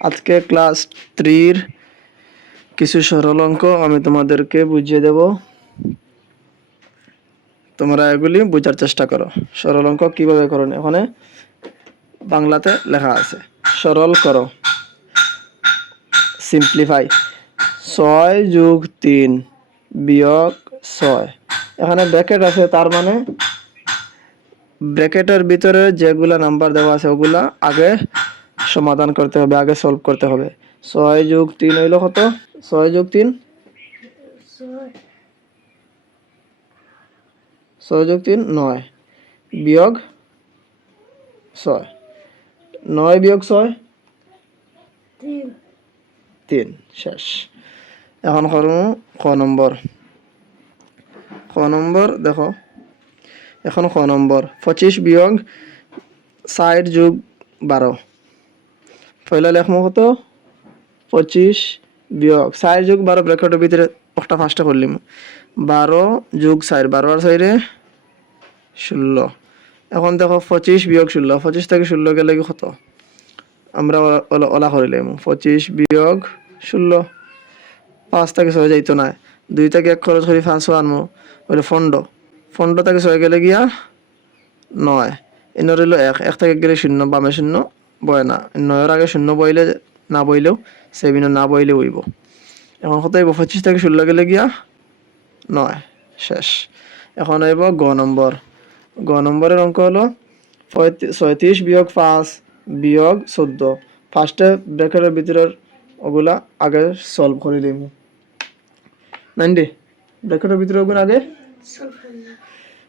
আজকে ক্লাস থ্রির কিছু সরল অঙ্ক আমি তোমাদেরকে বুঝিয়ে দেব। তোমরা এগুলি বোঝার চেষ্টা করো। সরল অঙ্ক কীভাবে করো এখানে বাংলাতে লেখা আছে। সরল করো। সিম্পলিফাই ছয় যোগ তিন বিয়োগ ছয়। এখানে ব্র্যাকেট আছে, তার মানে ব্র্যাকেটের ভিতরে যেগুলা নাম্বার দেওয়া আছে, ওগুলা আগে সমাধান করতে হবে আগে সলভ করতে হবে। ছয় যোগ তিন হইল কত? ছয় যোগ তিন? ছয় যোগ তিন নয়। বিয়োগ ছয়। নয় বিয়োগ ছয়? তিন। শেষ। এখন করুন ক নম্বর ক নম্বর দেখো। এখন ক নম্বর পঁচিশ বিয়োগ ষাট যোগ বারো পয়লা লেখমো কত পঁচিশ বিয়োগ ষাট যোগ বারো ব্র্যাকেটের ভিতরে একটা ফার্স্টে করলিম বারো যোগ ষাট বারো আর সাইডে ষোলো। এখন দেখো পঁচিশ বিয়োগ ষোলো, পঁচিশ থেকে ষোলো গেলে কত? আমরা ওলা- করিলাম পঁচিশ বিয়োগ ষোলো, পাঁচ থেকে ছয় যাইতো না। দুই থেকে এক খরচ করি পাঁচশো আনব। ওইটা ফন্ড। ফন্ড থেকে ছয় গেলে গিয়া নয়। এনে রইল এক। এক থেকে গেলে শূন্য, বামে শূন্য বয় না। নয়ের আগে শূন্য বইলে না বইলেও সেভিনও না বইলে উইব এখন কত হইব পঁচিশ থেকে ষোলো গেলে গিয়া নয় শেষ। এখন আইব গ নম্বর গ নম্বরের অঙ্ক হলো ছয়ত্রিশ বিয়োগ পাঁচ বিয়োগ চোদ্দ ফার্স্টে ব্রেকেটের ভিতরের ওগুলা আগে সলভ করে দিম। নাইনটি ব্রেকেটের ভিতরে ওগুলো আগে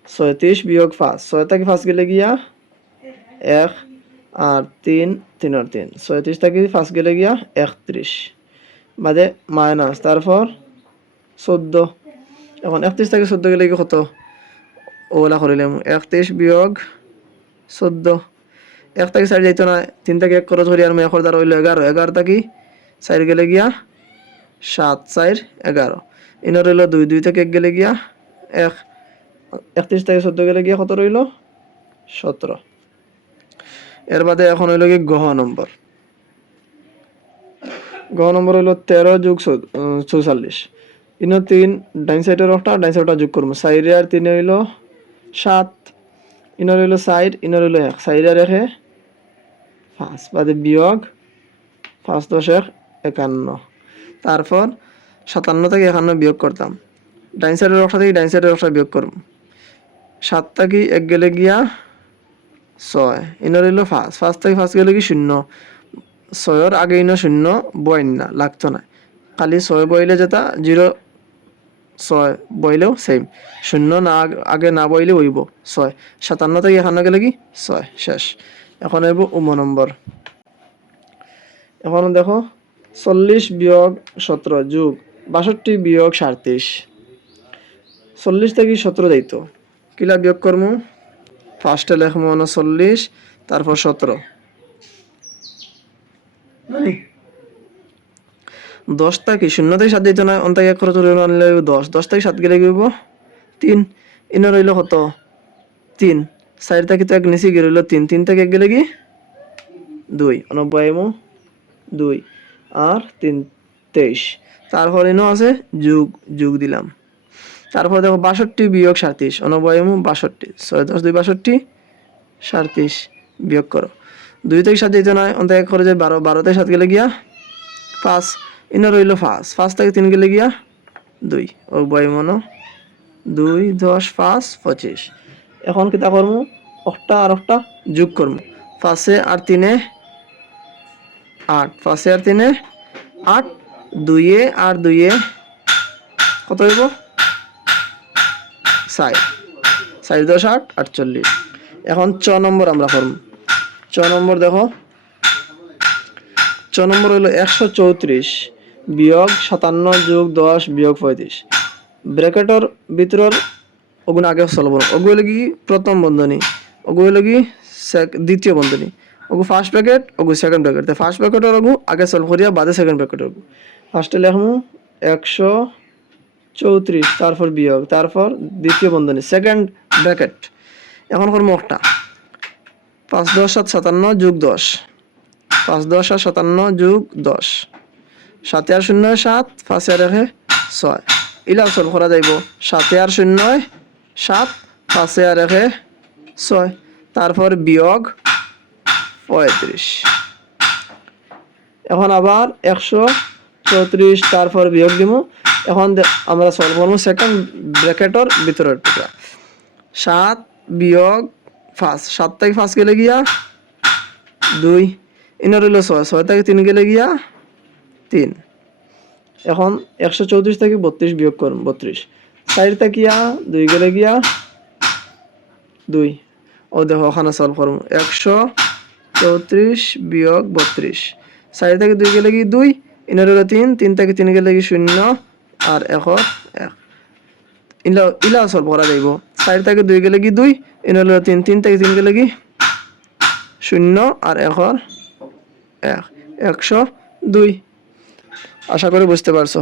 ছয়ত্রিশ বিয়োগ পাঁচ। ছয় থেকে পাঁচ গেলে গিয়া এক আর তিন তিনের তিন। ছয়ত্রিশ থেকে পাঁচ গেলে গিয়া একত্রিশ। বাদে মাইনাস, তারপর চোদ্দ। এখন একত্রিশ থেকে চোদ্দ গেলে কি কত? ওগুলা করিলাম একত্রিশ বিয়োগ চোদ্দ। এক থেকে চার যাইতো না তিন থেকে এক করি আর মই একৰ দ্বারা হইল এগারো এগারো থাকি চার গেলে গিয়া সাত চার এগারো ইনো রইল দুই দুই থেকে এক গেলে গিয়া এক। একত্রিশ থেকে চোদ্দ গেলে গিয়া কত রইল সতেরো এর বাদে এখন হইল কি গহ নম্বর। গহ নম্বর হইল তেরো যোগ চৌচল্লিশ। ইনো তিন, ডাইন সাইডের একটা ডাইন সাইডটা যোগ করব। চাইরে আর তিনে হইল সাত ইনো রইল চাইর ইনো রইল এক। চাইরে আর পাঁচ। বাদে বিয়োগ পাঁচ দশ এক একান্ন। তারপর সাতান্ন থেকে একান্ন বিয়োগ করতাম। ডাইন সাইডের অংশ থেকে ডাইন সাইডের অংশ বিয়োগ করব। সাত থেকে এক গেলে গিয়া ছয়। ইনো রইল পাঁচ পাঁচ থেকে পাঁচ গেলে কি শূন্য? ছয়র আগে ইনো শূন্য বইন না লাগতো না। খালি ছয় বইলে যেটা জিরো ছয় বইলেও সেম শূন্য না আগ- না বইলে উইব ছয়। সাতান্ন থেকে একান্ন গেলে কি? ছয়। শেষ। এখন হইব উম নম্বর এখন দেখো। চল্লিশ বিয়োগ সতেরো যুগ বাষট্টি বিয়োগ সাঁত্রিশ চল্লিশ থেকে সতেরো যাইতো। কিলা বিয়োগ করমু ফার্স্টে লেখমু চল্লিশ তারপর সতেরো। দশ থেকে শূন্য থেকে সাত দিত না অন্তাকে এক খরচ আনলে দশ। দশ থেকে সাত গেলে গিয়ে তিন। ইনো রইল কত? তিন। চার থেকে তো এক নিচে গিয়ে রইল তিন। তিন থেকে এক গেলে কি? দুই। অনব্বই অনব্বইমো দুই। আর তিন তেইশ। তারপর ইনো আছে যুগ। যুগ দিলাম। তারপর দেখো বাষট্টি বিয়োগ সাঁত্রিশ অনব্বইমো বাষট্টি। ছয় দশ দুই বাষট্টি, সাঁত্রিশ বিয়োগ করো। দুই থেকে সাত দিতে নয় অন্তে এক খরচে বারো বারো থেকে সাত গেলে গিয়া পাঁচ। ইনো রইল পাঁচ পাঁচ থেকে তিন গেলে গিয়া দুই। ও বই মনো দুই দশ পাঁচ পঁচিশ। এখন কিতা করমু? একটা আর একটা যোগ করমু। পাঁচে আর তিনে আট, পাঁচে আর তিনে আট, দুইয়ে আর দুইয়ে কত হইব? ষাট ষাট দশ আট, আটচল্লিশ। এখন চ নম্বর আমরা করব। চ নম্বর দেখো। ছ নম্বর হলো একশো চৌত্রিশ বিয়োগ সাতান্ন যোগ দশ বিয়োগ পঁয়ত্রিশ। ব্র্যাকেটর ভিতরের ওগুলো আগে চলব। ওগু হলো কি? প্রথম বন্ধনী। ওগু হলো কি? দ্বিতীয় বন্ধনী। ওগু ফার্স্ট ব্র্যাকেট ওগু সেকেন্ড ব্র্যাকেট ফার্স্ট ব্র্যাকেটের ওগু আগে সলভ করিয়া বাদে সেকেন্ড ব্র্যাকেটের ওগু ফার্স্টে লেখমু একশো চৌত্রিশ, তারপর বিয়োগ, তারপর দ্বিতীয় বন্ধনী সেকেন্ড ব্র্যাকেট এখন করব একটা। পাঁচ দশ সাত সাতান্ন যোগ দশ। পাঁচ দশ আর সাতান্ন যোগ দশ। সাতে আর শূন্য সাত, পাঁচে আর একে ছয়। ইলাও সলভ করা যাইব। সাতে আর শূন্য সাত, পাঁচে আর একে ছয়। তারপর বিয়োগ পঁয়ত্রিশ। এখন আবার একশো চৌত্রিশ, তারপর বিয়োগ দিব এখন আমরা সলভ করব সেকেন্ড ব্র্যাকেটর ভিতরের টুকরা। সাত বিয়োগ পাঁচ, সাত থেকে পাঁচ গেলে গিয়া দুই ইনার হইল ছয় ছয় থেকে তিন গেলে গিয়া তিন। এখন একশো চৌত্রিশ থেকে বত্রিশ বিয়োগ করুন, বত্রিশ। চার থাকিয়া দুই গেলে গিয়া দুই। ও দেখো, ওখানে সলভ করুন একশো চৌত্রিশ বিয়োগ বত্রিশ। চারি থেকে দুই গেলে কি দুই ইনার হলো তিন তিন থেকে তিন গেলে কি শূন্য। আর এশ এক ইলা ইলা সলভ করা যাইব। চার থেকে দুই গেলে কি দুই? ইন হলো তিন তিন থেকে তিন গেলে কি? শূন্য আর এখন এক, একশো দুই। আশা করি বুঝতে পারছ।